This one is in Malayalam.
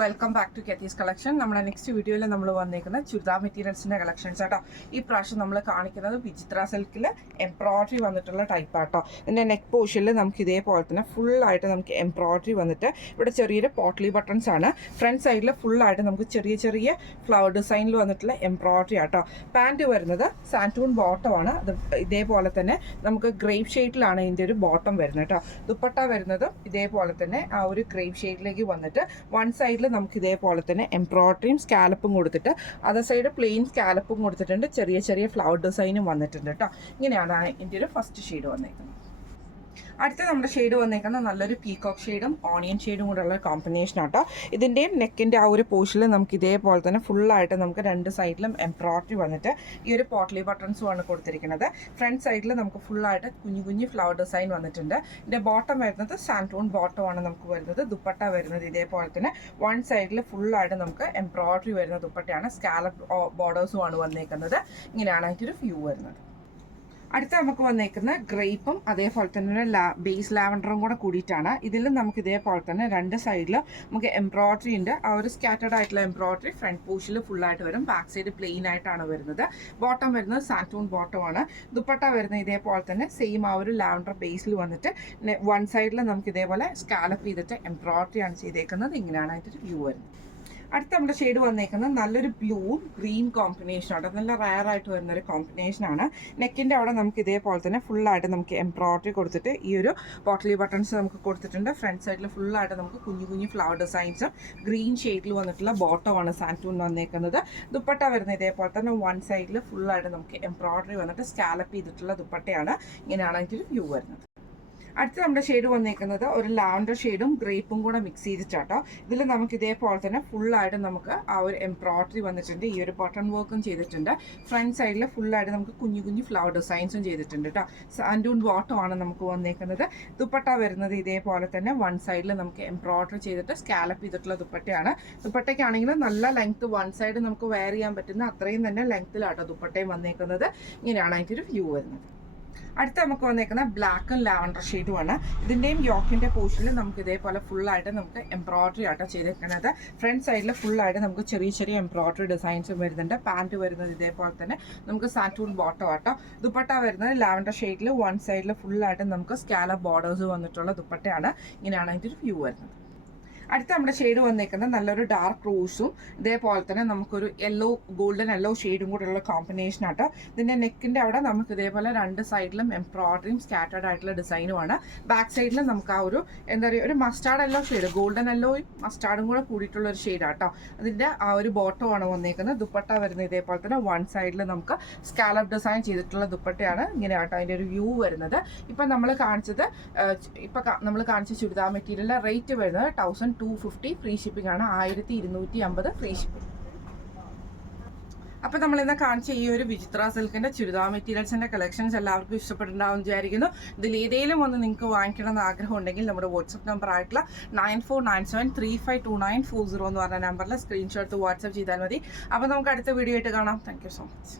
വെൽക്കം ബാക്ക് ടു കെത്തീസ് കളക്ഷൻ. നമ്മുടെ നെക്സ്റ്റ് വീഡിയോയിൽ നമ്മൾ വന്നേക്കുന്ന ചുരിദാർ മെറ്റീരിയൽസിൻ്റെ കളക്ഷൻസ് ആട്ടോ. ഈ പ്രാവശ്യം നമ്മൾ കാണിക്കുന്നത് വിചിത്ര സിൽക്കിൽ എംബ്രോയ്ഡറി വന്നിട്ടുള്ള ടൈപ്പ് ആട്ടോ. ഇതിൻ്റെ നെക്ക് പോർഷനിൽ നമുക്ക് ഇതേപോലെ തന്നെ ഫുള്ളായിട്ട് നമുക്ക് എംബ്രോയ്ഡറി വന്നിട്ട് ഇവിടെ ചെറിയൊരു പോട്ട്ലി ബട്ടൺസ് ആണ്. ഫ്രണ്ട് സൈഡിൽ ഫുള്ളായിട്ട് നമുക്ക് ചെറിയ ചെറിയ ഫ്ലവർ ഡിസൈനിൽ വന്നിട്ടുള്ള എംബ്രോയ്ഡറി ആട്ടോ. പാൻറ്റ് വരുന്നത് സാൻറ്റൂൺ ബോട്ടമാണ്. അത് ഇതേപോലെ തന്നെ നമുക്ക് ഗ്രേപ്പ് ഷെയ്ഡിലാണ് ഇതിൻ്റെ ഒരു ബോട്ടം വരുന്നത് കേട്ടോ. ദുപ്പട്ട വരുന്നത് ഇതേപോലെ തന്നെ ആ ഒരു ഗ്രേപ്പ് ഷെയ്ഡിലേക്ക് വന്നിട്ട് വൺ സൈഡിൽ നമുക്ക് ഇതേപോലെ തന്നെ എംബ്രോയ്ഡറിയും സ്കാലപ്പും കൊടുത്തിട്ട് അതർ സൈഡ് പ്ലെയിൻ സ്കാലപ്പും കൊടുത്തിട്ടുണ്ട്. ചെറിയ ചെറിയ ഫ്ലവർ ഡിസൈനും വന്നിട്ടുണ്ട് കേട്ടോ. ഇങ്ങനെയാണ് ഇതിൻ്റെ ഒരു ഫസ്റ്റ് ഷെയ്ഡ് വന്നേക്കുന്നത്. അടുത്ത നമ്മുടെ ഷെയ്ഡ് വന്നേക്കുന്നത് നല്ലൊരു പീകോക്ക് ഷെയ്ഡും ഓണിയൻ ഷെയ്ഡും കൂടെ ഉള്ള കോമ്പിനേഷൻ ആട്ടോ. ഇതിൻ്റെയും നെക്കിൻ്റെ ആ ഒരു പോർഷനിൽ നമുക്ക് ഇതേപോലെ തന്നെ ഫുള്ളായിട്ട് നമുക്ക് രണ്ട് സൈഡിലും എംബ്രോയ്ഡറി വന്നിട്ട് ഈ ഒരു പോട്ട്ലി ബട്ടൺസും ആണ് കൊടുത്തിരിക്കുന്നത്. ഫ്രണ്ട് സൈഡിൽ നമുക്ക് ഫുള്ളായിട്ട് കുഞ്ഞു കുഞ്ഞു ഫ്ലവർ ഡിസൈൻ വന്നിട്ടുണ്ട്. ഇതിൻ്റെ ബോട്ടം വരുന്നത് സാൻറ്റൂൺ ബോട്ടമാണ് നമുക്ക് വരുന്നത്. ദുപ്പട്ട വരുന്നത് ഇതേപോലെ തന്നെ വൺ സൈഡിൽ ഫുള്ളായിട്ട് നമുക്ക് എംബ്രോയ്ഡറി വരുന്ന ദുപ്പട്ടയാണ്. സ്കാലപ്പ് ബോർഡേഴ്സും ആണ് വന്നേക്കുന്നത്. ഇങ്ങനെയാണ് അതിൻ്റെ ഒരു വ്യൂ വരുന്നത്. അടുത്ത നമുക്ക് വന്നേക്കുന്ന ഗ്രേപ്പും അതേപോലെ തന്നെ ബേസ് ലാവൻഡറും കൂടെ കൂടിയിട്ടാണ്. ഇതിലും നമുക്ക് ഇതേപോലെ തന്നെ രണ്ട് സൈഡിൽ നമുക്ക് എംബ്രോയ്ഡറി ഉണ്ട്. ആ ഒരു സ്കാറ്റേഡ് ആയിട്ടുള്ള എംബ്രോയ്ഡറി ഫ്രണ്ട് പോർഷനിൽ ഫുള്ളായിട്ട് വരും. ബാക്ക് സൈഡ് പ്ലെയിൻ ആയിട്ടാണ് വരുന്നത്. ബോട്ടം വരുന്നത് സാൻറ്റൂൺ ബോട്ടമാണ്. ദുപ്പട്ട വരുന്നത് ഇതേപോലെ തന്നെ സെയിം ആ ഒരു ലാവൻഡർ ബേസിൽ വന്നിട്ട് വൺ സൈഡിൽ നമുക്ക് ഇതേപോലെ സ്കാലപ്പ് ചെയ്തിട്ട് എംബ്രോയ്ഡറി ആണ് ചെയ്തേക്കുന്നത്. ഇങ്ങനെയാണ് അതിൻ്റെ വ്യൂ വരുന്നത്. അടുത്ത നമ്മുടെ ഷെയ്ഡ് വന്നേക്കുന്നത് നല്ലൊരു ബ്ലൂ ഗ്രീൻ കോമ്പിനേഷൻ ആണ്. നല്ല റയർ ആയിട്ട് വരുന്ന ഒരു കോമ്പിനേഷനാണ്. നെക്കിൻ്റെ അവിടെ നമുക്ക് ഇതേപോലെ തന്നെ ഫുള്ളായിട്ട് നമുക്ക് എംബ്രോയ്ഡറി കൊടുത്തിട്ട് ഈ ഒരു പോട്ട്ലി ബട്ടൺസ് നമുക്ക് കൊടുത്തിട്ടുണ്ട്. ഫ്രണ്ട് സൈഡിൽ ഫുള്ളായിട്ട് നമുക്ക് കുഞ്ഞു കുഞ്ഞു ഫ്ലവർ ഡിസൈൻസും ഗ്രീൻ ഷെയ്ഡിൽ വന്നിട്ടുള്ള ബോട്ടമാണ് സാൻറ്റൂൺ വന്നേക്കുന്നത്. ദുപ്പട്ട വരുന്നത് ഇതേപോലെ തന്നെ വൺ സൈഡിൽ ഫുള്ളായിട്ട് നമുക്ക് എംബ്രോയ്ഡറി വന്നിട്ട് സ്കാലപ്പ് ചെയ്തിട്ടുള്ള ദുപ്പട്ടയാണ്. ഇങ്ങനെയാണ് അതിൻ്റെ ഒരു വ്യൂ വരുന്നത്. അടുത്ത് നമ്മുടെ ഷെയ്ഡ് വന്നേക്കുന്നത് ഒരു ലാവൻഡർ ഷെയ്ഡും ഗ്രേപ്പും കൂടെ മിക്സ് ചെയ്തിട്ടാട്ടോ. ഇതിൽ നമുക്ക് ഇതേപോലെ തന്നെ ഫുള്ളായിട്ട് നമുക്ക് ആ ഒരു എംബ്രോയ്ഡറി വന്നിട്ടുണ്ട്. ഈ ഒരു ബട്ടൺ വർക്കും ചെയ്തിട്ടുണ്ട്. ഫ്രണ്ട് സൈഡിൽ ഫുള്ളായിട്ട് നമുക്ക് കുഞ്ഞു കുഞ്ഞു ഫ്ലവർ ഡിസൈൻസും ചെയ്തിട്ടുണ്ട് കേട്ടോ. സാൻറ്റൂൺ ബോട്ടമാണ് നമുക്ക് വന്നേക്കുന്നത്. ദുപ്പട്ട വരുന്നത് ഇതേപോലെ തന്നെ വൺ സൈഡിൽ നമുക്ക് എംബ്രോയ്ഡറി ചെയ്തിട്ട് സ്കാലപ്പ് ചെയ്തിട്ടുള്ള ദുപ്പട്ടയാണ്. ദുപ്പട്ടയ്ക്കാണെങ്കിൽ നല്ല ലെങ്ത് വൺ സൈഡ് നമുക്ക് വെയർ ചെയ്യാൻ പറ്റുന്ന അത്രയും തന്നെ ലെങ്ത്തിലാട്ടോ ദുപ്പട്ടയും വന്നേക്കുന്നത്. ഇങ്ങനെയാണ് അതിൻ്റെ ഒരു വ്യൂ വരുന്നത്. അടുത്ത നമുക്ക് വന്നേക്കുന്ന ബ്ലാക്കും ലാവൻഡർ ഷെയ്ഡുമാണ്. ഇതിൻ്റെയും യോക്കിൻ്റെ പോർഷനിൽ നമുക്ക് ഇതേപോലെ ഫുള്ളായിട്ട് നമുക്ക് എംബ്രോയ്ഡറി ആട്ടോ ചെയ്തേക്കുന്നത്. ഫ്രണ്ട് സൈഡിൽ ഫുള്ളായിട്ട് നമുക്ക് ചെറിയ ചെറിയ എംബ്രോയ്ഡറി ഡിസൈൻസും വരുന്നുണ്ട്. പാൻറ്റ് വരുന്നത് ഇതേപോലെ തന്നെ നമുക്ക് സാൻറ്റൂൺ ബോട്ടം ആട്ടോ. ദുപ്പട്ട വരുന്നത് ലാവൻഡർ ഷെയ്ഡിൽ വൺ സൈഡിൽ ഫുള്ളായിട്ട് നമുക്ക് സ്കാലപ്പ് ബോർഡേഴ്സ് വന്നിട്ടുള്ള ദുപ്പട്ടയാണ്. ഇങ്ങനെയാണ് അതിൻ്റെ ഒരു വ്യൂ വരുന്നത്. അടുത്ത നമ്മുടെ ഷെയ്ഡ് വന്നേക്കുന്നത് നല്ലൊരു ഡാർക്ക് റോസും ഇതേപോലെ തന്നെ നമുക്കൊരു യെല്ലോ ഗോൾഡൻ യെല്ലോ ഷെയ്ഡും കൂടെ ഉള്ള കോമ്പിനേഷൻ ആട്ടോ. ഇതിൻ്റെ നെക്കിൻ്റെ അവിടെ നമുക്ക് ഇതേപോലെ രണ്ട് സൈഡിലും എംബ്രോയ്ഡറിയും സ്കാറ്റേഡ് ആയിട്ടുള്ള ഡിസൈനുമാണ്. ബാക്ക് സൈഡിൽ നമുക്ക് ആ ഒരു എന്താ പറയുക ഒരു മസ്റ്റാർഡ് യെല്ലോ ഷെയ്ഡ് ഗോൾഡൻ യെല്ലോയും മസ്റ്റാർഡും കൂടെ കൂടിയിട്ടുള്ള ഒരു ഷെയ്ഡ് ആട്ടോ. അതിൻ്റെ ആ ഒരു ബോട്ടമാണ് വന്നേക്കുന്നത്. ദുപ്പട്ട വരുന്നത് ഇതേപോലെ തന്നെ വൺ സൈഡിൽ നമുക്ക് സ്കാലപ്പ് ഡിസൈൻ ചെയ്തിട്ടുള്ള ദുപ്പട്ടയാണ്. ഇങ്ങനെ ആട്ടോ അതിൻ്റെ ഒരു വ്യൂ വരുന്നത്. ഇപ്പം നമ്മൾ കാണിച്ച ചുരിദാർ മെറ്റീരിയലിൻ്റെ റേറ്റ് വരുന്നത് 1250 ഫ്രീ ഷിപ്പിംഗ് ആണ്. 1250 ഫ്രീ ഷിപ്പിംഗ്. അപ്പോൾ നമ്മൾ ഇന്ന് കാണിച്ച ഈ ഒരു വിചിത്ര സിൽക്കിൻ്റെ ചുരിദാർ മെറ്റീരിയൽസിൻ്റെ കളക്ഷൻസ് എല്ലാവർക്കും ഇഷ്ടപ്പെട്ടിട്ടുണ്ടാവും വിചാരിക്കുന്നു. ഇതിൽ ഏതെങ്കിലും ഒന്ന് നിങ്ങൾക്ക് വാങ്ങിക്കണമെന്ന് ആഗ്രഹം ഉണ്ടെങ്കിൽ നമ്മുടെ വാട്സപ്പ് നമ്പർ ആയിട്ടുള്ള 9497352940 എന്ന് പറഞ്ഞ നമ്പറിൽ സ്ക്രീൻഷോട്ട് വാട്സപ്പ് ചെയ്താൽ മതി. അപ്പോൾ നമുക്ക് അടുത്ത വീഡിയോ ആയിട്ട് കാണാം. Thank you so much.